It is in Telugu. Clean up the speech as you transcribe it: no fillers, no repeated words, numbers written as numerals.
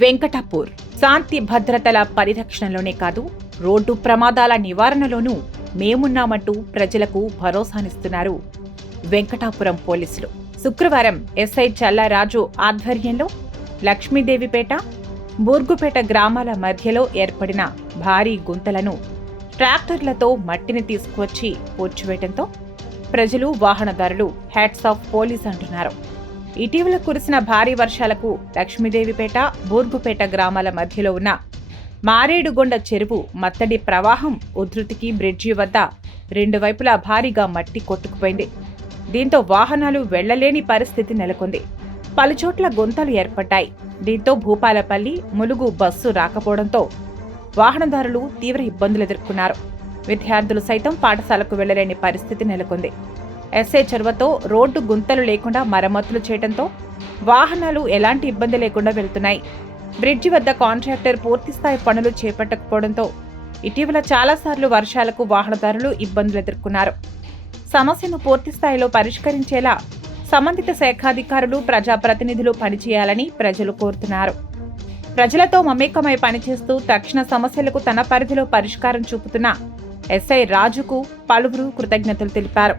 వెంకటాపూర్ శాంతి భద్రతల పరిరక్షణలోనే కాదు, రోడ్డు ప్రమాదాల నివారణలోనూ మేమున్నామంటూ ప్రజలకు భరోసానిస్తున్నారు వెంకటాపురం పోలీసులు. శుక్రవారం ఎస్ఐ చల్లారాజు ఆధ్వర్యంలో లక్ష్మీదేవిపేట, బూర్గుపేట గ్రామాల మధ్యలో ఏర్పడిన భారీ గుంతలను ట్రాక్టర్లతో మట్టిని తీసుకువచ్చి పూడ్చివేయడంతో ప్రజలు, వాహనదారులు హ్యాట్స్ ఆఫ్ పోలీస్ అంటున్నారు. ఇటీవల కురిసిన భారీ వర్షాలకు లక్ష్మీదేవిపేట, బూర్గుపేట గ్రామాల మధ్యలో ఉన్న మారేడుగొండ చెరువు మత్తడి ప్రవాహం ఉధృతికి బ్రిడ్జి వద్ద రెండు వైపులా భారీగా మట్టి కొట్టుకుపోయింది. దీంతో వాహనాలు వెళ్లలేని పరిస్థితి నెలకొంది. పలుచోట్ల గుంతలు ఏర్పడ్డాయి. దీంతో భూపాలపల్లి, ములుగు బస్సు రాకపోవడంతో వాహనదారులు తీవ్ర ఇబ్బందులు ఎదుర్కొన్నారు. విద్యార్థులు సైతం పాఠశాలకు వెళ్లలేని పరిస్థితి నెలకొంది. ఎస్ఐ చొరవతో రోడ్డు గుంతలు లేకుండా మరమ్మతులు చేయడంతో వాహనాలు ఎలాంటి ఇబ్బంది లేకుండా వెళ్తున్నాయి. బ్రిడ్జి వద్ద కాంట్రాక్టర్ పూర్తిస్థాయి పనులు చేపట్టకపోవడంతో ఇటీవల చాలాసార్లు వర్షాలకు వాహనదారులు ఇబ్బందులు ఎదుర్కొన్నారు. సమస్యను పూర్తిస్థాయిలో పరిష్కరించేలా సంబంధిత శాఖాధికారులు, ప్రజాప్రతినిధులు పనిచేయాలని ప్రజలు కోరుతున్నారు. ప్రజలతో మమేకమై పనిచేస్తూ తక్షణ సమస్యలకు తన పరిధిలో పరిష్కారం చూపుతున్న ఎస్ఐ రాజుకు పలువురు కృతజ్ఞతలు తెలిపారు.